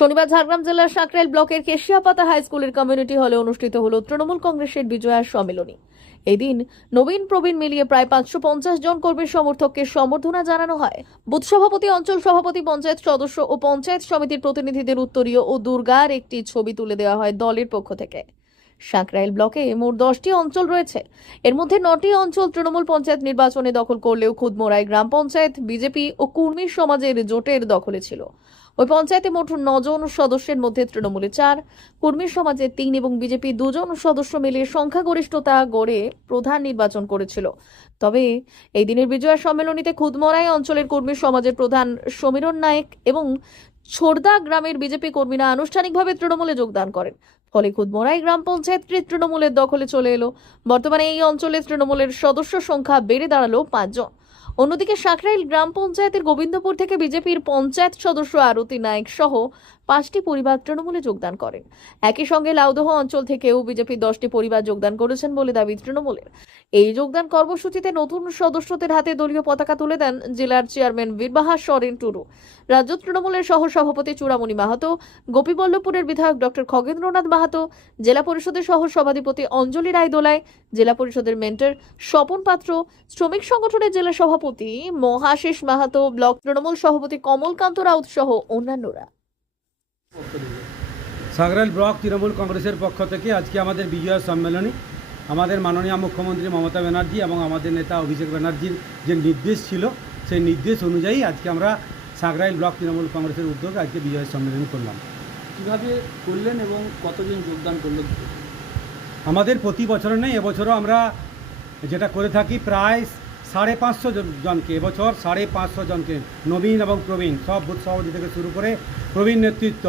শনিবার ঝাড়গ্রাম জেলার সাঁকরাইল ব্লকের কেশিয়াপাতা হাই স্কুলের কমিউনিটি হলে অনুষ্ঠিত হল তৃণমূল কংগ্রেসের বিজয়া সম্মেলনী। এদিন নবীন প্রবীণ মিলিয়ে প্রায় পাঁচশো পঞ্চাশ জন কর্মীর সমর্থককে সম্বর্ধনা জানানো হয়। বুথ সভাপতি, অঞ্চল সভাপতি, পঞ্চায়েত সদস্য ও পঞ্চায়েত সমিতির প্রতিনিধিদের উত্তরীয় ও দুর্গার একটি ছবি তুলে দেওয়া হয় দলের পক্ষ থেকে। সাঁকরাইল ব্লকে মোট দশটি অঞ্চল রয়েছে। এর মধ্যে নটি অঞ্চল তৃণমূল পঞ্চায়েত নির্বাচনে দখল করলেও খুদমোড়াই গ্রাম পঞ্চায়েত, বিজেপি ও কুর্মী সমাজের জোটের দখলে ছিল। ওই পঞ্চায়েতে মোট নজন সদস্যের মধ্যে তৃণমূলে চার, কর্মী সমাজে তিন এবং বিজেপি দুজন সদস্য মিলিয়ে সংখ্যাগরিষ্ঠতা গড়ে প্রধান নির্বাচন করেছিল। তবে এই দিনের বিজয়া সম্মেলনীতে খুদমরাই অঞ্চলের কর্মী সমাজের প্রধান সমীরণ নায়েক এবং ছোড়দা গ্রামের বিজেপি কর্মীরা আনুষ্ঠানিকভাবে তৃণমূলে যোগদান করেন। ফলে খুদমরাই গ্রাম পঞ্চায়েতটি তৃণমূলের দখলে চলে এলো। বর্তমানে এই অঞ্চলে তৃণমূলের সদস্য সংখ্যা বেড়ে দাঁড়াল পাঁচজন। অন্যদিকে সাকরাইল গ্রাম পঞ্চায়েতের গোবিন্দপুর থেকে বিজেপির পঞ্চায়েত সদস্য আরতি নায়েক সহ পাঁচটি পরিবার তৃণমূলে যোগদান করেন। একই সঙ্গে লাউদহ অঞ্চল থেকেও বিজেপির দশটি পরিবার যোগদান করেছেন বলে দাবি তৃণমূলের। এই যোগদান কর্মসূচিতে নতুন সদস্যদের হাতে দলীয় পতাকা তুলে দেন জেলার চেয়ারম্যান বীরবাহা সরেন টুরু রাজ্য তৃণমূলের সহ সভাপতি চূড়ামণি মাহাতো, গোপীবল্লভপুরের বিধায়ক ডক্টর খগেন্দ্রনাথ মাহাতো, জেলা পরিষদের সহ সভাধিপতি অঞ্জলি রায় দোলায় জেলা পরিষদের মেন্টর স্বপন পাত্র, শ্রমিক সংগঠনের জেলা সভাপতি মহাশেষ মাহাতো ব্লক তৃণমূল সভাপতি কমলকান্ত রাউত সহ অন্যান্যরা। সাগরাইল ব্লক তৃণমূল কংগ্রেসের পক্ষ থেকে আজকে আমাদের বিজয়া সম্মেলনী। আমাদের মাননীয় মুখ্যমন্ত্রী মমতা ব্যানার্জি এবং আমাদের নেতা অভিষেক ব্যানার্জির যে নির্দেশ ছিল সেই নির্দেশ অনুযায়ী আজকে আমরা সাগরাইল ব্লক তৃণমূল কংগ্রেসের উদ্যোগে আজকে বিজয় সম্মেলন করলাম। কীভাবে করলেন এবং কতজন যোগদান করলেন? আমাদের প্রতি বছর নেই এবছরও আমরা যেটা করে থাকি প্রায় সাড়ে পাঁচশো জনকে, এবছর সাড়ে পাঁচশো জনকে নবীন এবং প্রবীণ, সব বুথ সভাপতি থেকে শুরু করে প্রবীণ নেতৃত্ব,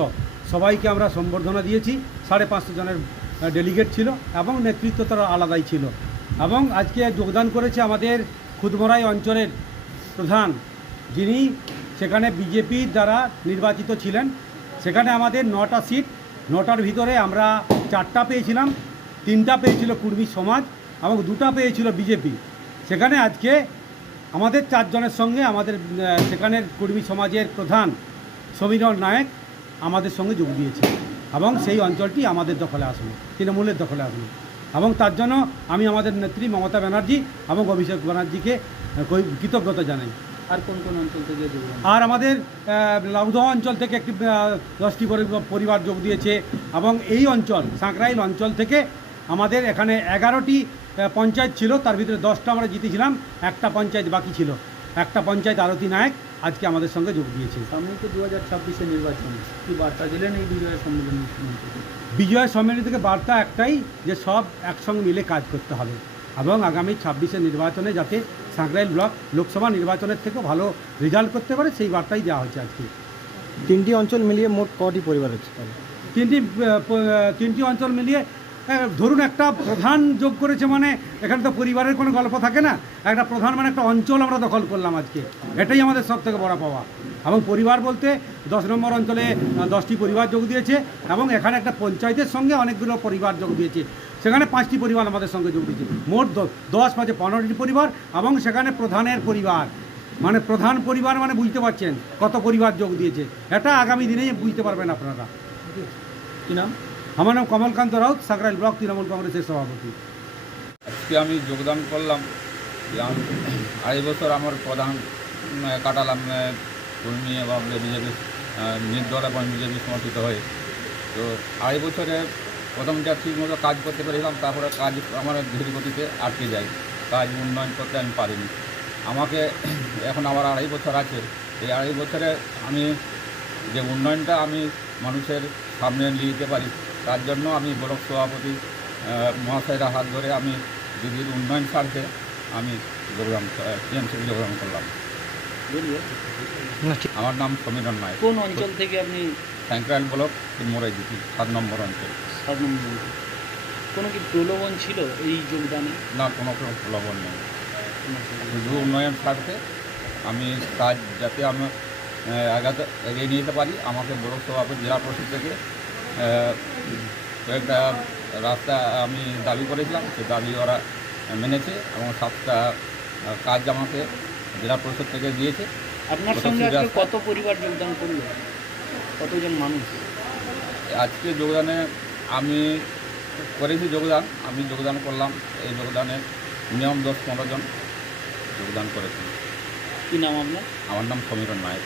সবাইকে আমরা সম্বর্ধনা দিয়েছি। সাড়ে পাঁচশো জনের ডেলিগেট ছিল এবং নেতৃত্ব তারা আলাদাই ছিল। এবং আজকে যোগদান করেছে আমাদের খুদমরাই অঞ্চলের প্রধান, যিনি সেখানে বিজেপির দ্বারা নির্বাচিত ছিলেন। সেখানে আমাদের নটা সিট, নটার ভিতরে আমরা চারটা পেয়েছিলাম, তিনটা পেয়েছিল কুর্মী সমাজ এবং দুটা পেয়েছিল বিজেপি সেখানে আজকে আমাদের চারজনের সঙ্গে আমাদের সেখানের কর্মী সমাজের প্রধান সমীরণ নায়ক আমাদের সঙ্গে যোগ দিয়েছে এবং সেই অঞ্চলটি আমাদের দখলে আসলো তৃণমূলের দখলে আসলো এবং তার জন্য আমি আমাদের নেত্রী মমতা ব্যানার্জি এবং অভিষেক ব্যানার্জিকে কৃতজ্ঞতা জানাই। আর কোন কোন অঞ্চল থেকে আর আমাদের লাউদহ অঞ্চল থেকে একটি দশটি পরি- পরিবার যোগ দিয়েছে এবং এই অঞ্চল সাঁকরাইল অঞ্চল থেকে আমাদের এখানে এগারোটি পঞ্চায়েত ছিল তার ভিতরে দশটা আমরা জিতেছিলাম একটা পঞ্চায়েত বাকি ছিল। একটা পঞ্চায়েত আরতি নায়ক আজকে আমাদের সঙ্গে যোগ দিয়েছে। সামনে তো দু হাজার ছাব্বিশে নির্বাচন। কি বার্তা দিলেন এই বিজয় দিয়ে? বিজয় সম্মেলন থেকে বার্তা একটাই যে সব একসঙ্গে মিলে কাজ করতে হবে। এবং আগামী ছাব্বিশে নির্বাচনে যাতে সাঁকরাইল ব্লক লোকসভা নির্বাচনের থেকেও ভালো রেজাল্ট করতে পারে সেই বার্তাই দেওয়া হচ্ছে আজকে। তিনটি অঞ্চল মিলিয়ে মোট কটি পরিবার হচ্ছে তিনটি তিনটি অঞ্চল মিলিয়ে ধরুন একটা প্রধান যোগ করেছে মানে এখানে তো পরিবারের কোনো গল্প থাকে না। একটা প্রধান মানে একটা অঞ্চল আমরা দখল করলাম আজকে। এটাই আমাদের সব থেকে বড় পাওয়া। এবং পরিবার বলতে দশ নম্বর অঞ্চলে দশটি পরিবার যোগ দিয়েছে এবং এখানে একটা পঞ্চায়েতের সঙ্গে অনেকগুলো পরিবার যোগ দিয়েছে। সেখানে পাঁচটি পরিবার আমাদের সঙ্গে যোগ দিয়েছে। মোট দশ পাঁচে পনেরোটি পরিবার এবং সেখানে প্রধানের পরিবার। মানে প্রধান পরিবার মানে বুঝতে পারছেন কত পরিবার যোগ দিয়েছে। এটা আগামী দিনেই বুঝতে পারবেন আপনারা। কি নাম? আমার নাম কমলকান্ত রাউত, সাকরাইল ব্লক তৃণমূল কংগ্রেসের সভাপতি। আজকে আমি যোগদান করলাম, যে আড়াই বছর আমার প্রধান কাটালাম কর্মী এবং বিজেপি নির্দল এবং বিজেপি সমর্থিত হয়ে। তো আড়াই বছরে প্রথমটা ঠিক মতো কাজ করতে পেরেছিলাম, তারপরে কাজ আমার ধীর গতিতে আটকে যায়। কাজ উন্নয়ন করতে আমি পারিনি। আমাকে এখন আমার আড়াই বছর আছে। এই আড়াই বছরে আমি যে উন্নয়নটা আমি মানুষের সামনে নিয়ে যেতে পারি তার জন্য আমি ব্লক সভাপতি মহাশয়রা হাত ধরে আমি দিদির উন্নয়ন স্বার্থে আমি যোগদান টিএমসি যোগদান করলাম। না আমার নাম সমীরণ নায়ক। কোন অঞ্চল থেকে আপনি? স্যাংক্রাইল ব্লক মোড়াই দিতি সাত নম্বর অঞ্চল। সাত নম্বর কোনো কি প্রলোভন ছিল এই যোগদানে? না কোনো কোনো প্রলোভন নেই। শুধু উন্নয়ন স্বার্থে আমি কাজ যাতে আমি আগাতে এগিয়ে নিয়ে যেতে পারি আমাকে ব্লক সভাপতি জেলা পরিষদ থেকে কয়েকটা রাস্তা আমি দাবি করেছিলাম সে দাবি ওরা মেনেছে এবং সাতটা কাজ আমাকে জেলা পরিষদ থেকে দিয়েছে। আপনার সঙ্গে কত পরিবার যোগদান করল? কতজন মানুষ? আজকে যোগদানে আমি করেছি যোগদান আমি যোগদান করলাম। এই যোগদানে মিনিমাম দশ পনেরো জন যোগদান করেছি। কী নাম আপনার? আমার নাম সমীরণ নায়ক।